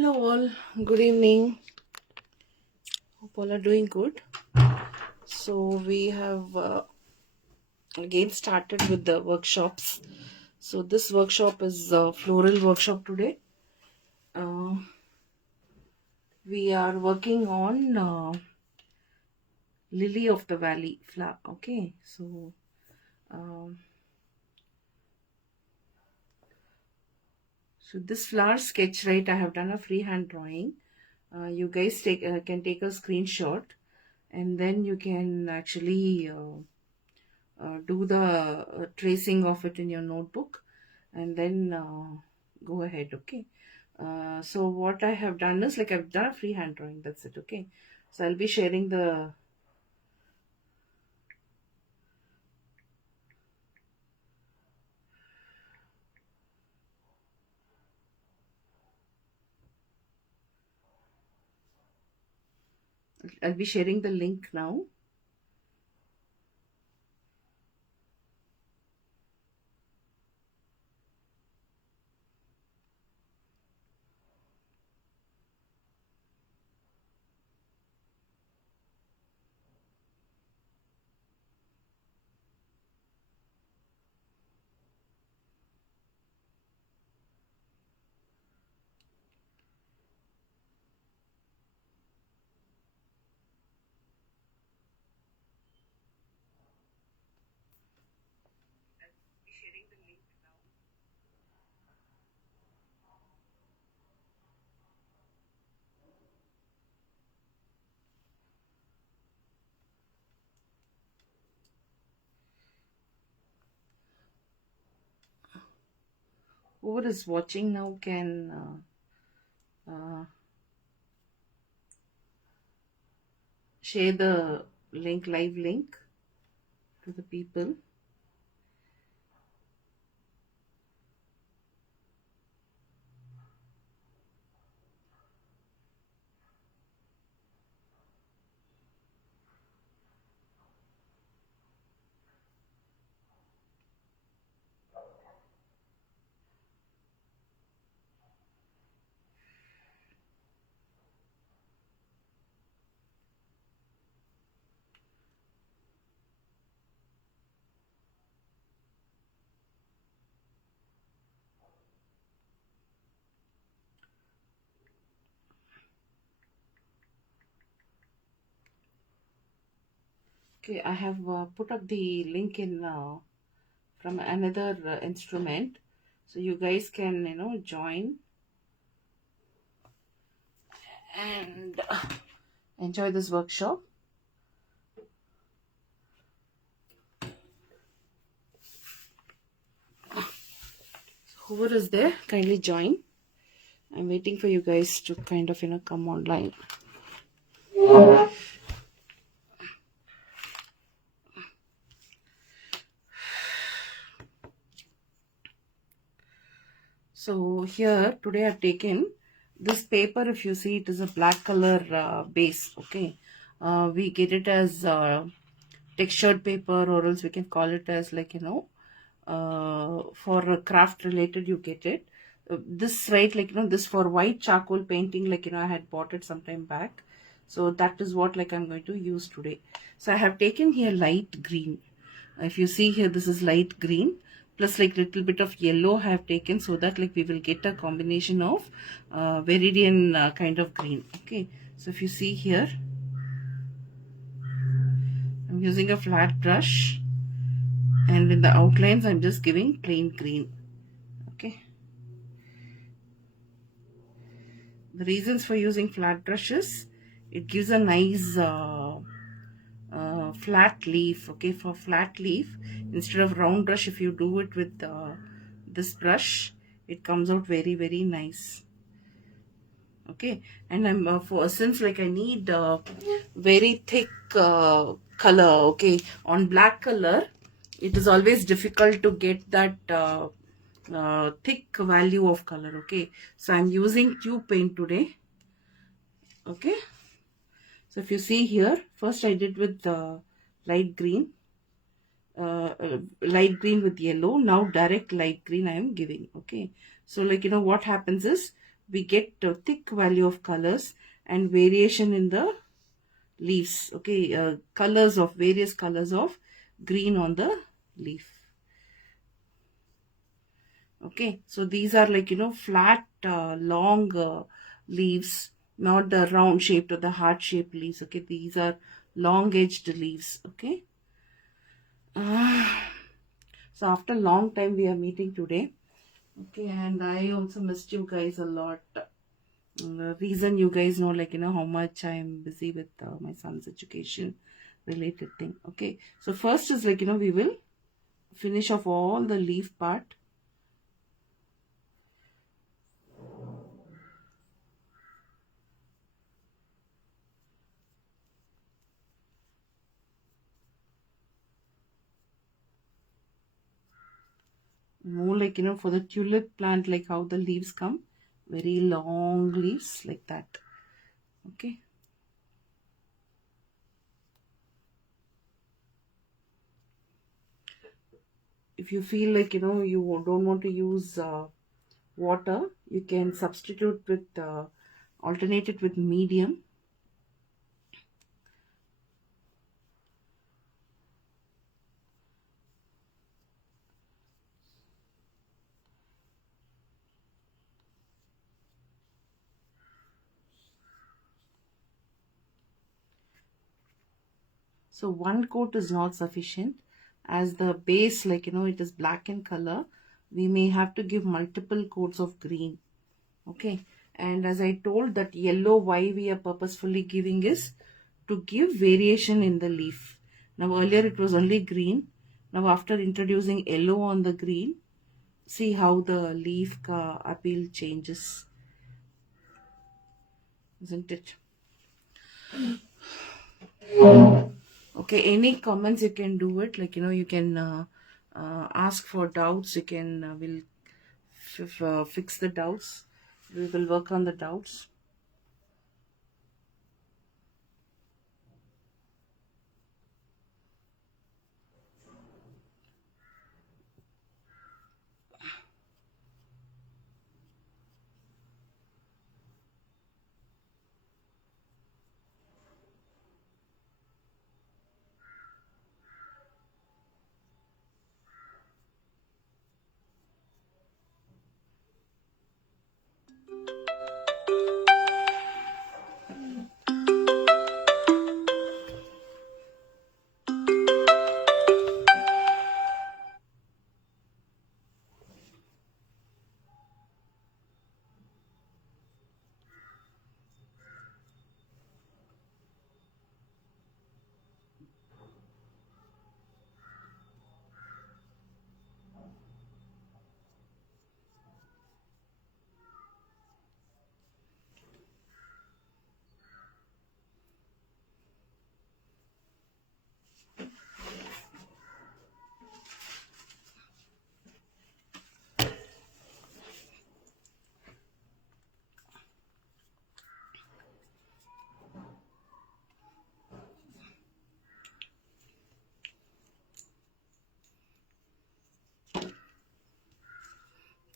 Hello all, good evening. Hope all are doing good. So we have again started with the workshops. So this workshop is a floral workshop today. Uh, we are working on lily of the valley flower. Okay, so um, this flower sketch, right? I have done a freehand drawing. You guys can take a screenshot, and then you can actually do the tracing of it in your notebook, and then go ahead. Okay, so what I have done is, like, I've done a freehand drawing, that's it. Okay, so I'll be sharing the link now. Whoever is watching now can share the live link to the people. Okay, I have put up the link in from another instrument, so you guys can join and enjoy this workshop. Whoever is there, kindly join. I'm waiting for you guys to kind of come online. So here today I've taken this paper. If you see, it is a black color base. Okay, we get it as textured paper, or else we can call it as, like, for a craft related, you get it. This, right, like, this for white charcoal painting, like, I had bought it some time back. So that is what, like, I'm going to use today. So I have taken here light green. If you see here, this is light green plus like little bit of yellow I have taken, so that, like, we will get a combination of viridian kind of green. Okay, so if you see here, I'm using a flat brush, and in the outlines I'm just giving plain green. Okay, the reasons for using flat brushes, it gives a nice flat leaf. Okay, for flat leaf, instead of round brush, if you do it with this brush, it comes out very, very nice. Okay, and I'm for since, like, I need very thick color. Okay, on black color it is always difficult to get that thick value of color. Okay, so I'm using tube paint today. Okay, so if you see here, first I did with light green, light green with yellow. Now direct light green I am giving. Okay, so, like, what happens is, we get a thick value of colors and variation in the leaves. Okay, various colors of green on the leaf. Okay, so these are like, flat, long leaves, not the round shaped or the heart shaped leaves. Okay, these are long edged leaves. Okay. So after long time we are meeting today. Okay, and I also missed you guys a lot. Reason you guys know, like, how much I'm busy with my son's education related thing. Okay, so first is like, we will finish off all the leaf part. More like, for the tulip plant, like how the leaves come, very long leaves like that. Okay. If you feel like, you don't want to use water, you can substitute with, alternate it with medium. So one coat is not sufficient, as the base, like, it is black in color. We may have to give multiple coats of green. Okay. And as I told, that yellow, why we are purposefully giving is to give variation in the leaf. Now earlier it was only green. Now after introducing yellow on the green, see how the leaf appeal changes. Isn't it? Okay, any comments you can do it. Like, you can ask for doubts. You can, we'll fix the doubts. We will work on the doubts.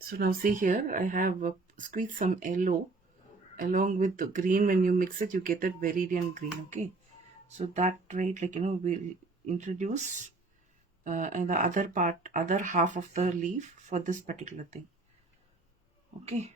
So now see here, I have squeezed some yellow along with the green. When you mix it, you get that viridian green. Okay, so that right, like, we'll introduce and the other half of the leaf for this particular thing. Okay.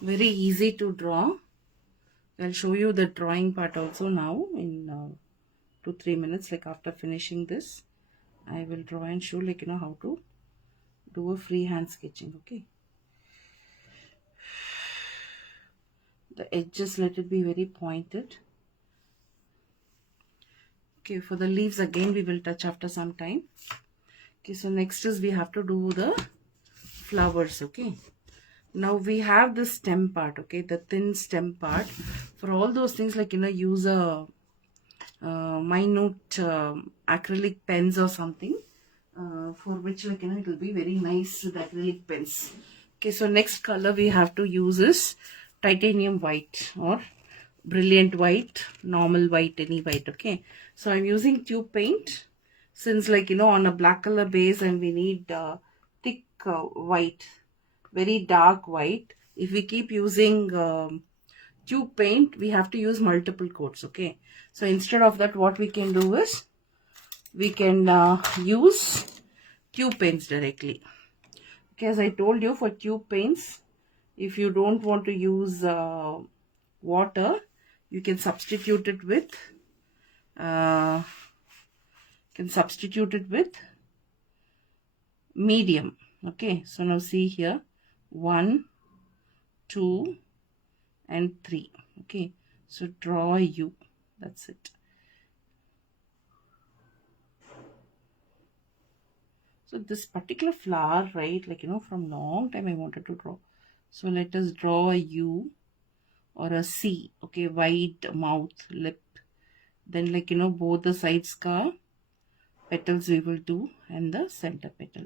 Very easy to draw. I'll show you the drawing part also now in 2-3 minutes. Like after finishing this, I will draw and show, like, how to do a freehand sketching. Okay. The edges, let it be very pointed. Okay, for the leaves again we will touch after some time. Okay, so next is we have to do the flowers. Okay, now we have the stem part. Okay, the thin stem part. For all those things, like, use a minute acrylic pens or something, for which like it will be very nice with acrylic pens. Okay, so next color we have to use is titanium white or brilliant white, normal white, any white. Okay, so I'm using tube paint, since like on a black color base and we need thick white, very dark white. If we keep using tube paint, we have to use multiple coats. Okay, so instead of that, what we can do is we can use tube paints directly. Okay, as I told you, for tube paints, if you don't want to use water, you can substitute it with medium. Okay, so now see here, 1, 2 and 3. Okay, so draw a U. That's it. So this particular flower, right, like from long time I wanted to draw. So let us draw a U or a C. Okay, wide mouth, lip. Then like both the sides ka petals we will do, and the center petal.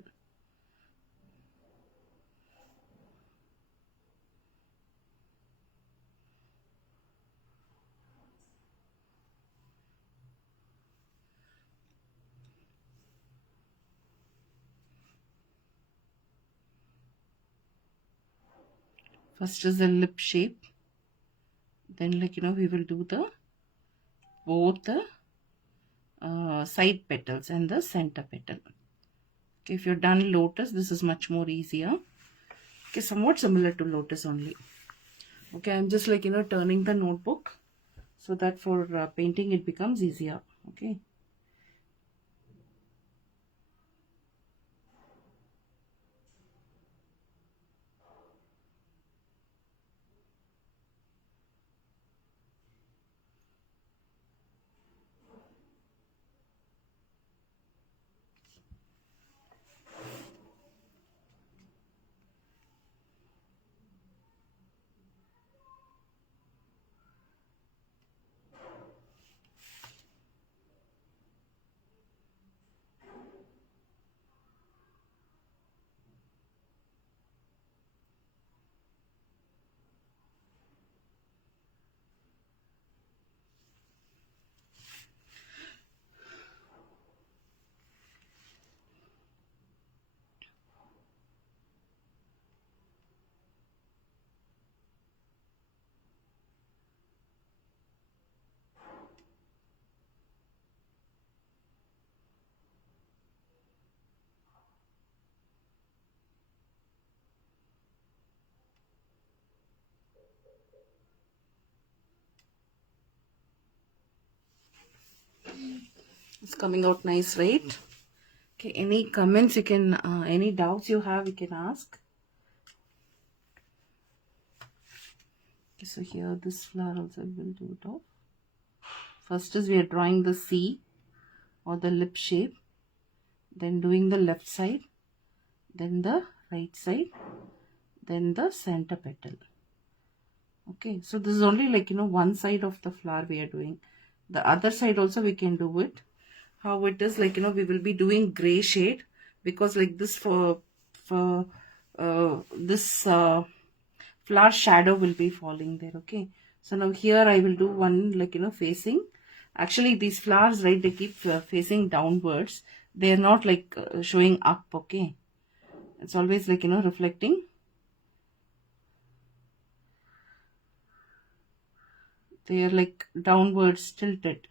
First is the lip shape. Then like we will do the both the side petals and the center petal. Okay, if you've done lotus, this is much more easier. Okay, somewhat similar to lotus only. Okay, I'm just like turning the notebook so that for painting it becomes easier. Okay. It's coming out nice, right? Okay, any comments you can, any doubts you have, you can ask. Okay, so here this flower also will do it off. First is we are drawing the C or the lip shape, then doing the left side, then the right side, then the center petal. Okay, so this is only like one side of the flower we are doing. The other side also we can do it. How it is like we will be doing gray shade, because like this for this flower shadow will be falling there. Okay, so now here I will do one like facing. Actually these flowers, right, they keep facing downwards. They are not like showing up. Okay, it's always like reflecting. They are like downwards tilted.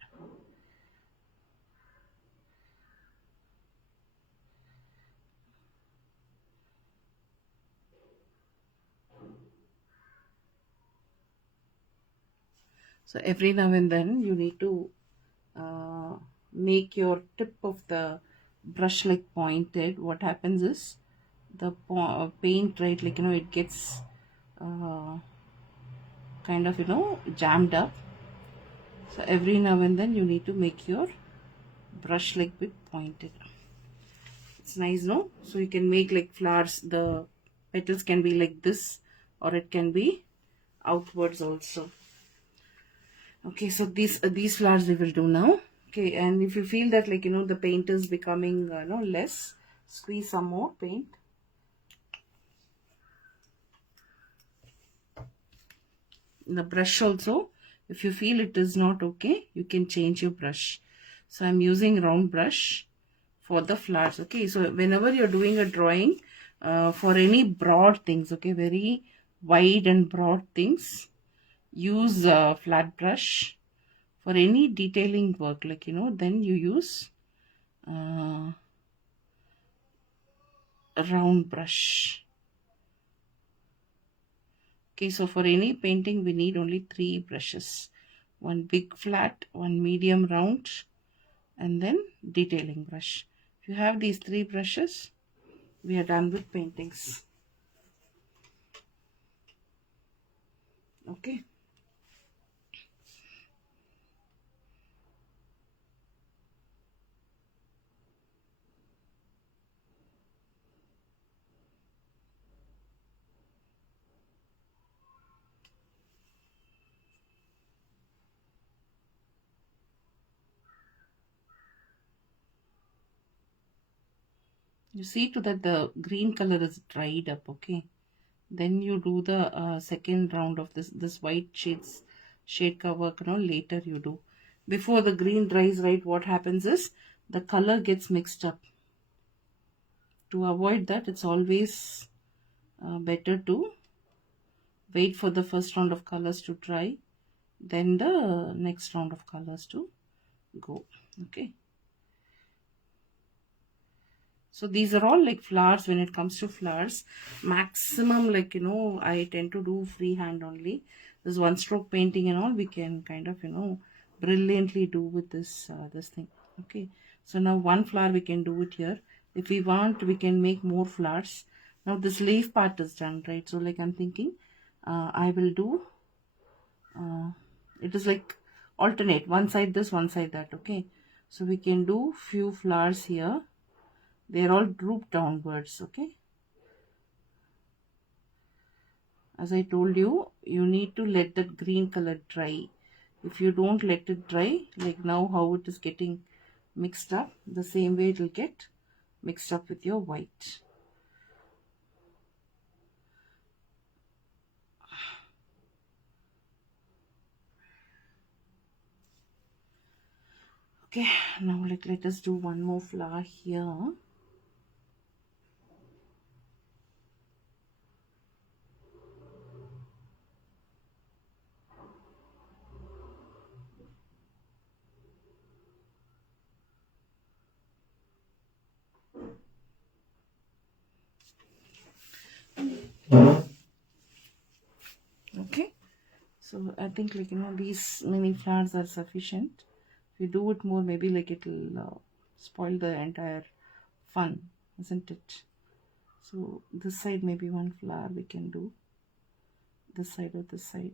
So every now and then you need to make your tip of the brush like pointed. What happens is the paint, right, like it gets kind of jammed up. So every now and then you need to make your brush like bit pointed. It's nice, no? So you can make like flowers, the petals can be like this, or it can be outwards also. Okay, so these flowers we will do now. Okay, and if you feel that, like, the paint is becoming less, squeeze some more paint. The brush also, if you feel it is not okay, you can change your brush. So I'm using round brush for the flowers. Okay, so whenever you're doing a drawing, for any broad things, okay, very wide and broad things, use a flat brush. For any detailing work, like, then you use a round brush. Okay, so for any painting we need only 3 brushes. One big flat, one medium round, and then detailing brush. If you have these 3 brushes, we are done with paintings. Okay. You see to that the green color is dried up. Okay. Then you do the second round of this white shade cover, later you do. Before the green dries, right, what happens is the color gets mixed up. To avoid that, it's always better to wait for the first round of colors to dry, then the next round of colors to go. Okay. So these are all like flowers. When it comes to flowers, maximum, like, I tend to do freehand only. This one stroke painting and all we can kind of, brilliantly do with this thing. Okay. So now one flower we can do it here. If we want, we can make more flowers. Now this leaf part is done, right? So like I'm thinking, I will do, it is like alternate, one side this, one side that. Okay. So we can do few flowers here. They're all drooped downwards. Okay. As I told you, you need to let that green color dry. If you don't let it dry, like now how it is getting mixed up, the same way it will get mixed up with your white. Okay, now let us do one more flower here. Okay, so I think, like, these many flowers are sufficient. If you do it more, maybe like it will spoil the entire fun, isn't it? So this side, maybe one flower we can do, this side or this side.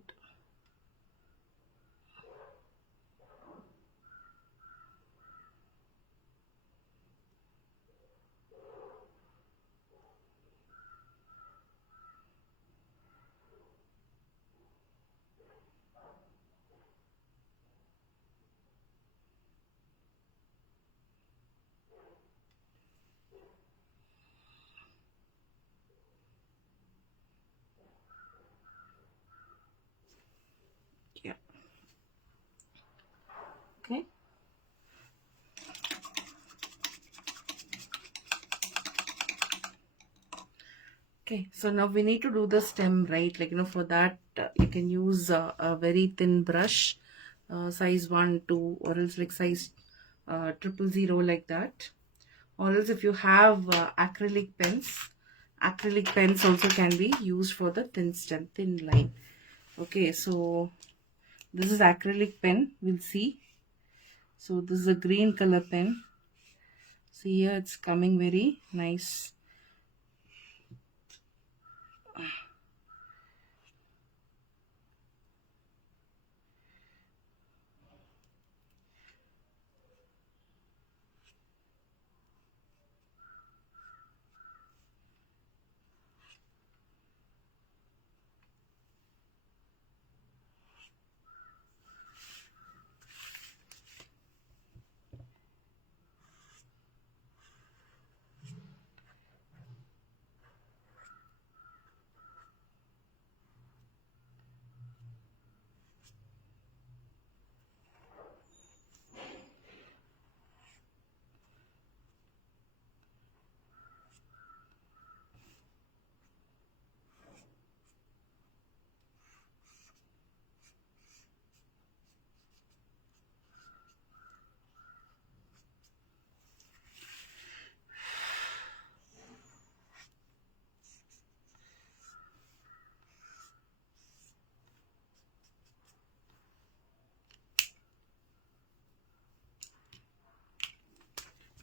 Yeah. Okay. Okay, so now we need to do the stem, right? Like, for that, you can use a very thin brush, size 1, 2, or else like size 000, like that. Or else if you have acrylic pens also can be used for the thin stem, thin line. Okay, so this is acrylic pen, we'll see. So this is a green color pen. See here, it's coming very nice.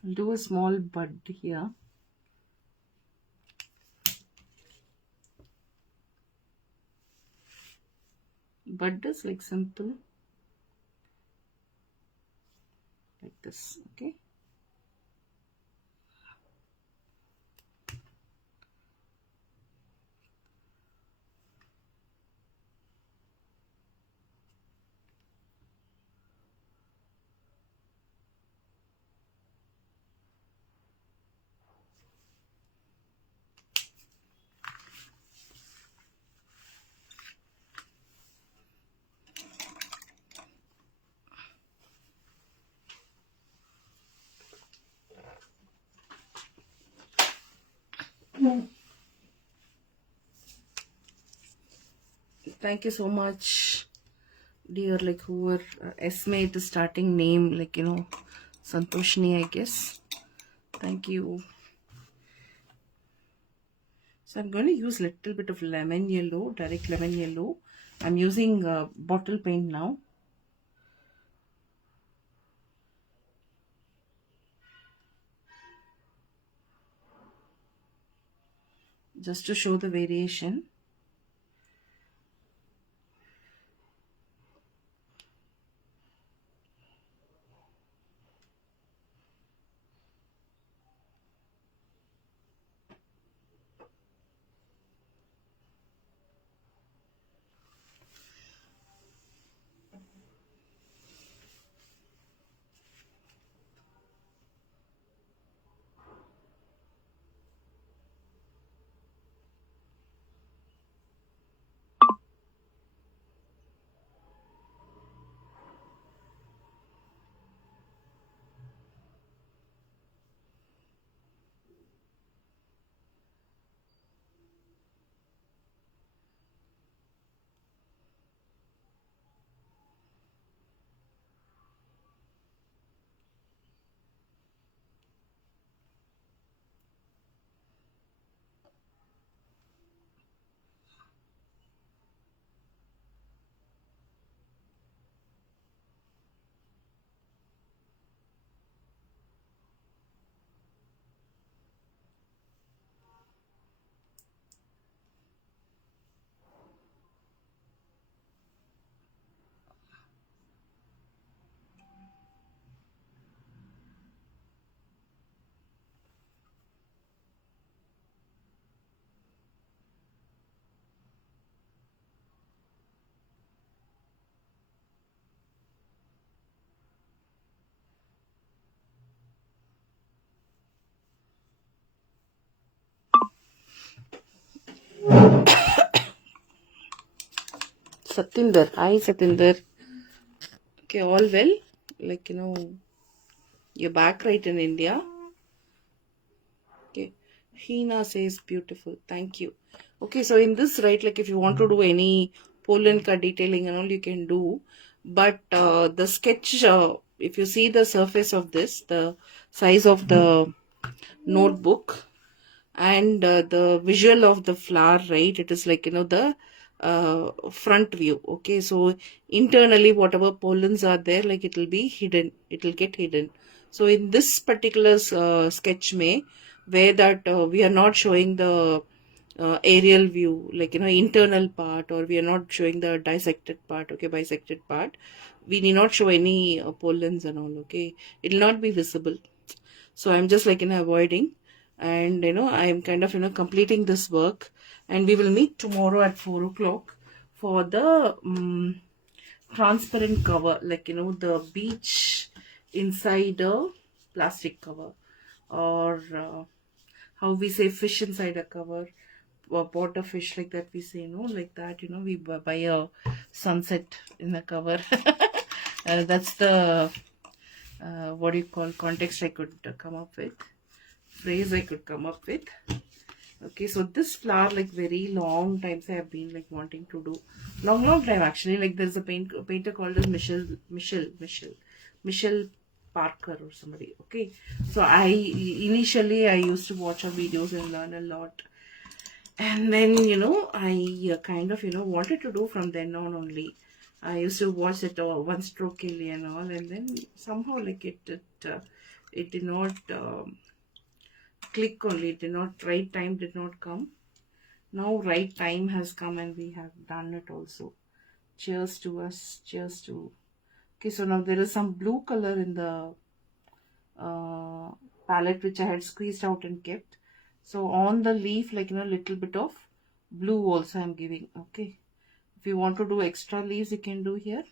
I'll do a small bud here. Bud is like simple, like this, okay. Thank you so much, dear, like whoever Esme, it is starting name, like, you know, Santoshni, I guess. Thank you. So I'm going to use little bit of lemon yellow, direct lemon yellow. I'm using bottle paint now. Just to show the variation. Satinder, hi Satinder. Okay, all well? Like, you know, you're back right in India. Okay. Hina says beautiful. Thank you. Okay, so in this, right, like if you want to do any Polanka detailing and all, you can do. But the sketch, if you see the surface of this, the size of the notebook, and the visual of the flower, right, it is like, you know, the front view. Okay, so internally whatever pollens are there, like it will be hidden, it will get hidden. So in this particular sketch may, where that we are not showing the aerial view, like, you know, internal part, or we are not showing the dissected part, okay, bisected part, we need not show any pollens and all, okay, it will not be visible. So I'm just like, you know, avoiding, and, you know, I am kind of, you know, completing this work, and we will meet tomorrow at 4 o'clock for the transparent cover, like, you know, the beach inside a plastic cover, or how we say fish inside a cover, or water fish, like that we say, no, like that, you know, we buy a sunset in the cover. That's the what do you call, context I could come up with, phrase I could come up with. Okay, so this flower, like very long times I have been like wanting to do, long time actually. Like there's a painter called as Michelle Parker or somebody. Okay, so initially I used to watch her videos and learn a lot, and then, you know, I kind of, you know, wanted to do from then on only. I used to watch it One Stroke Kill and all, and then somehow like it did not click only, it did not, right time did not come. Now right time has come and we have done it also. Cheers to us, cheers to. Okay, so now there is some blue color in the palette which I had squeezed out and kept. So on the leaf, like, you know, little bit of blue also I'm giving. Okay, if you want to do extra leaves, you can do here.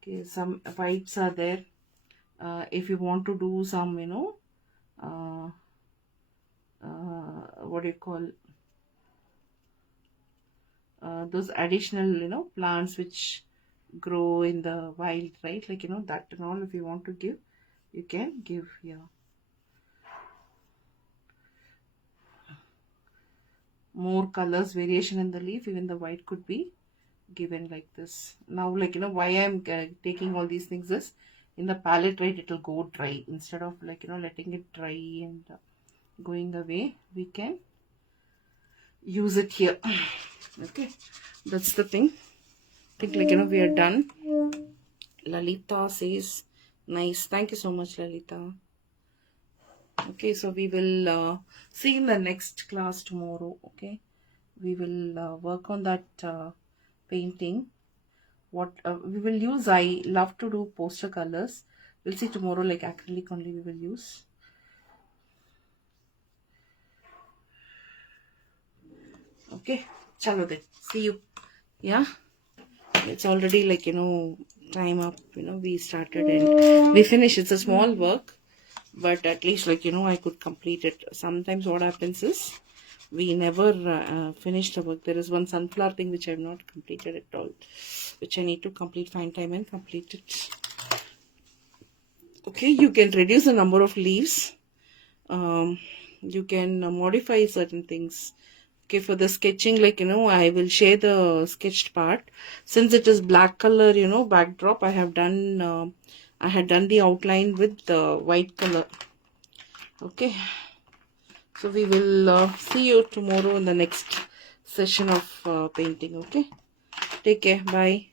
Okay, some whites are there. If you want to do some, you know, what do you call, those additional, you know, plants which grow in the wild, right? Like, you know, that and all, if you want to give, you can give here. More colors, variation in the leaf, even the white could be given like this. Now, like, you know, why I'm taking all these things is, in the palette, right, it will go dry. Instead of, like, you know, letting it dry and going away, we can use it here. Okay, that's the thing. I think, like, you know, we are done. Lalita says nice. Thank you so much, Lalita. Okay, so we will see in the next class tomorrow. Okay, we will work on that painting. What we will use, I love to do poster colors. We'll see tomorrow, like acrylic only we will use. Okay, chalo then, see you. Yeah, it's already, like, you know, time up. You know, we started and we finished. It's a small work, but at least, like, you know, I could complete it. Sometimes what happens is, we never finish the work. There is one sunflower thing which I have not completed at all, which I need to complete, find time and complete it. Okay, you can reduce the number of leaves. You can modify certain things. Okay, for the sketching, like, you know, I will share the sketched part. Since it is black color, you know, backdrop, I have done, I had done the outline with the white color. Okay, so we will see you tomorrow in the next session of painting. Okay, take care, bye.